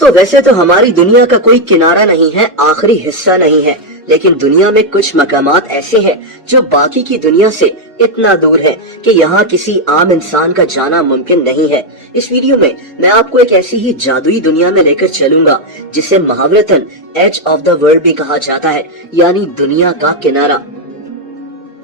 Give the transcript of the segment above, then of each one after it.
दोस्तों वैसे तो हमारी दुनिया का कोई किनारा नहीं है, आखिरी हिस्सा नहीं है, लेकिन दुनिया में कुछ मकामात ऐसे हैं जो बाकी की दुनिया से इतना दूर है कि यहाँ किसी आम इंसान का जाना मुमकिन नहीं है। इस वीडियो में मैं आपको एक ऐसी ही जादुई दुनिया में लेकर चलूंगा जिसे मुहावरतन एज ऑफ द वर्ल्ड भी कहा जाता है, यानी दुनिया का किनारा।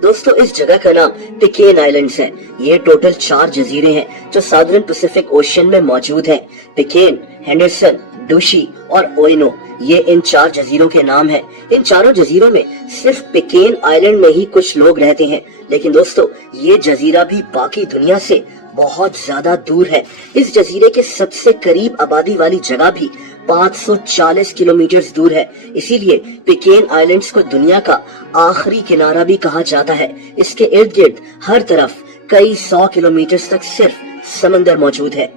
दोस्तों इस जगह का नाम पिकेन आइलैंड्स है। ये टोटल 4 जजीरे हैं जो साउदर्न पैसिफिक ओशन में मौजूद हैं। पिकेन, हेंडरसन, डूशी और ओइनो, ये इन 4 जजीरों के नाम हैं। इन चारों जजीरों में सिर्फ पिकेन आइलैंड में ही कुछ लोग रहते हैं, लेकिन दोस्तों ये जजीरा भी बाकी दुनिया से बहुत ज्यादा दूर है। इस जजीरे के सबसे करीब आबादी वाली जगह भी 540 किलोमीटर दूर है। इसीलिए पिकेन आइलैंड्स को दुनिया का आखिरी किनारा भी कहा जाता है। इसके इर्द गिर्द हर तरफ कई 100 किलोमीटर तक सिर्फ समंदर मौजूद है।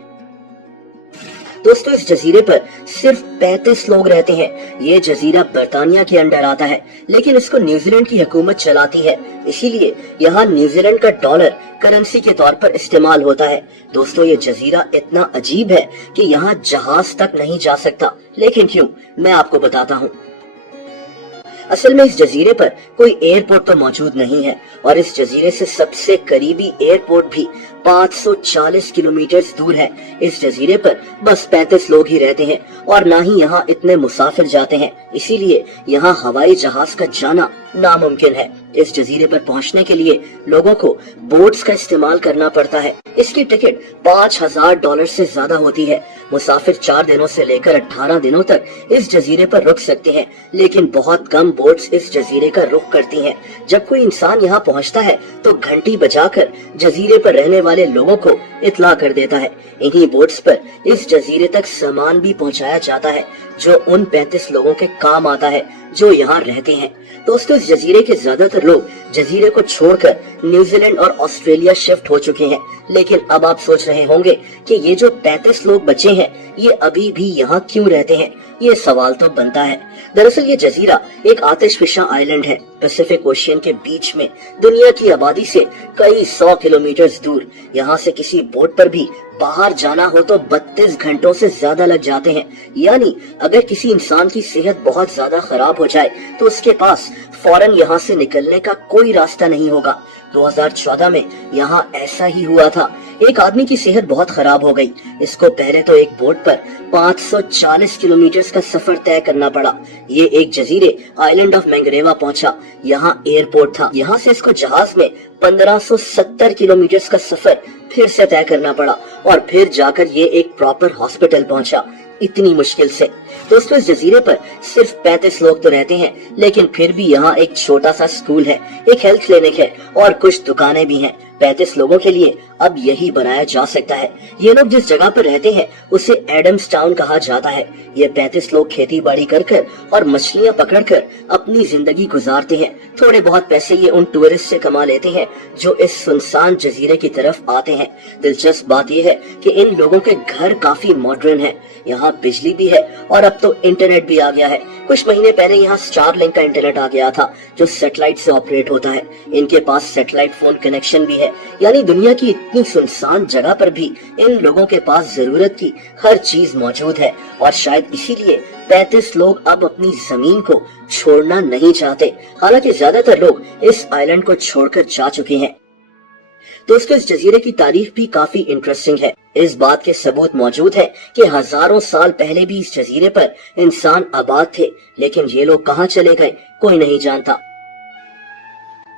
दोस्तों इस जजीरे पर सिर्फ 35 लोग रहते हैं। ये जजीरा बर्तानिया के अंडर आता है, लेकिन इसको न्यूजीलैंड की हुकूमत चलाती है, इसीलिए यहाँ न्यूजीलैंड का डॉलर करेंसी के तौर पर इस्तेमाल होता है। दोस्तों ये जजीरा इतना अजीब है कि यहाँ जहाज तक नहीं जा सकता, लेकिन क्यों, मैं आपको बताता हूँ। असल में इस जजीरे पर कोई एयरपोर्ट तो मौजूद नहीं है और इस जजीरे से सबसे करीबी एयरपोर्ट भी 540 किलोमीटर दूर है। इस जजीरे पर बस 35 लोग ही रहते हैं और ना ही यहाँ इतने मुसाफिर जाते हैं, इसीलिए यहाँ हवाई जहाज का जाना नामुमकिन है। इस जजीरे पर पहुँचने के लिए लोगों को बोट्स का इस्तेमाल करना पड़ता है। इसकी टिकट $5000 से ज्यादा होती है। मुसाफिर 4 दिनों से लेकर 18 दिनों तक इस जजीरे पर रुक सकते हैं, लेकिन बहुत कम बोट्स इस जजीरे का रुख करती हैं। जब कोई इंसान यहाँ पहुँचता है तो घंटी बजाकर जजीरे पर रहने वाले लोगों को इत्तला कर देता है। इन्हीं बोट्स पर इस जजीरे तक सामान भी पहुँचाया जाता है जो उन 35 लोगों के काम आता है जो यहाँ रहते हैं। दोस्तों इस जजीरे के ज्यादातर लोग जजीरे को छोड़कर न्यूजीलैंड और ऑस्ट्रेलिया शिफ्ट हो चुके हैं, लेकिन अब आप सोच रहे होंगे कि ये जो 35 लोग बचे हैं ये अभी भी यहाँ क्यों रहते हैं। ये सवाल तो बनता है। दरअसल ये जजीरा एक आतिशफिशा आइलैंड है, पैसिफिक ओशियन के बीच में, दुनिया की आबादी से कई 100 किलोमीटर दूर। यहाँ से किसी बोट पर भी बाहर जाना हो तो 32 घंटों से ज्यादा लग जाते हैं। यानी अगर किसी इंसान की सेहत बहुत ज्यादा खराब हो जाए तो उसके पास फौरन यहाँ से निकलने का कोई रास्ता नहीं होगा। 2014 में यहाँ ऐसा ही हुआ था। एक आदमी की सेहत बहुत खराब हो गई। इसको पहले तो एक बोट पर 540 किलोमीटर का सफर तय करना पड़ा। ये एक जजीरे आइलैंड ऑफ मैंगरेवा पहुंचा। यहाँ एयरपोर्ट था। यहाँ से इसको जहाज में 1570 किलोमीटर का सफर फिर से तय करना पड़ा और फिर जाकर ये एक प्रॉपर हॉस्पिटल पहुंचा, इतनी मुश्किल से। दोस्तों इस जजीरे पर सिर्फ 35 लोग तो रहते हैं, लेकिन फिर भी यहाँ एक छोटा सा स्कूल है, एक हेल्थ क्लिनिक है और कुछ दुकानें भी हैं। 35 लोगों के लिए अब यही बनाया जा सकता है। ये लोग जिस जगह पर रहते हैं उसे एडम्स टाउन कहा जाता है। ये 35 लोग खेती बाड़ी कर और मछलियाँ पकड़कर अपनी जिंदगी गुजारते हैं। थोड़े बहुत पैसे ये उन टूरिस्ट से कमा लेते हैं जो इस सुनसान जजीरे की तरफ आते हैं। दिलचस्प बात यह है कि इन लोगों के घर काफी मॉडर्न है। यहाँ बिजली भी है और अब तो इंटरनेट भी आ गया है। कुछ महीने पहले यहाँ स्टारलिंक का इंटरनेट आ गया था जो सैटेलाइट से ऑपरेट होता है। इनके पास सैटेलाइट फोन कनेक्शन भी है। यानी दुनिया की इतनी सुनसान जगह पर भी इन लोगों के पास जरूरत की हर चीज मौजूद है और शायद इसीलिए 35 लोग अब अपनी जमीन को छोड़ना नहीं चाहते। हालांकि ज्यादातर लोग इस आइलैंड को छोड़कर जा चुके हैं। दोस्तों इस जजीरे की तारीख भी काफी इंटरेस्टिंग है। इस बात के सबूत मौजूद है कि हजारों साल पहले भी इस जजीरे पर इंसान आबाद थे, लेकिन ये लोग कहाँ चले गए कोई नहीं जानता।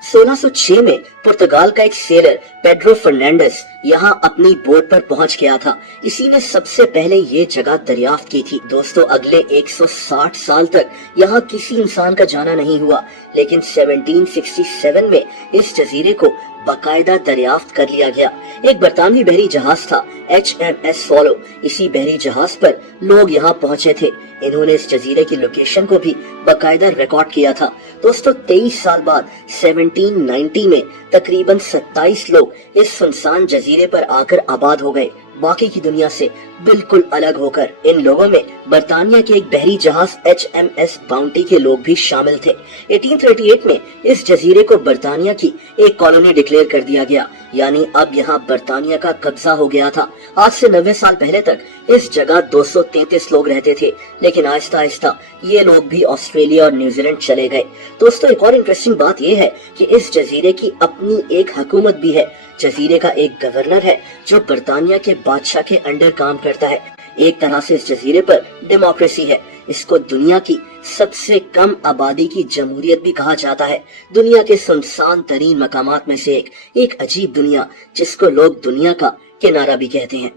1606 में पुर्तगाल का एक सेलर पेड्रो फर्नांडिस यहाँ अपनी बोट पर पहुँच गया था। इसी ने सबसे पहले ये जगह दरियाफ्त की थी। दोस्तों अगले 160 साल तक यहाँ किसी इंसान का जाना नहीं हुआ, लेकिन 1767 में इस जजीरे को बाकायदा दरियाफ्त कर लिया गया। एक बरतानवी बहरी जहाज था HMS फॉलो। इसी बहरी जहाज पर लोग यहाँ पहुँचे थे। इन्होंने इस जजीरे की लोकेशन को भी बाकायदा रिकॉर्ड किया था। दोस्तों 23 साल बाद 1790 में तकरीबन 27 लोग इस सुनसान जजीरे पर आकर आबाद हो गए। बाकी की दुनिया से बिल्कुल अलग होकर इन लोगों में बरतानिया के एक बहरी जहाज HMS बाउंटी के लोग भी शामिल थे। 1838 में इस जजीरे को बरतानिया की एक कॉलोनी डिक्लेयर कर दिया गया, यानी अब यहाँ बरतानिया का कब्जा हो गया था। आज से 90 साल पहले तक इस जगह 233 लोग रहते थे, लेकिन आहिस्ता आहिस्ता ये लोग भी ऑस्ट्रेलिया और न्यूजीलैंड चले गए। दोस्तों, एक और इंटरेस्टिंग बात यह है कि इस जजीरे की अपनी एक हुकूमत भी है। जजीरे का एक गवर्नर है जो बरतानिया के बादशाह के अंडर काम करता है। एक तरह से इस जजीरे पर डेमोक्रेसी है। इसको दुनिया की सबसे कम आबादी की जमहूरियत भी कहा जाता है। दुनिया के सुनसान तरीन मकामात में से एक अजीब दुनिया जिसको लोग दुनिया का किनारा भी कहते हैं।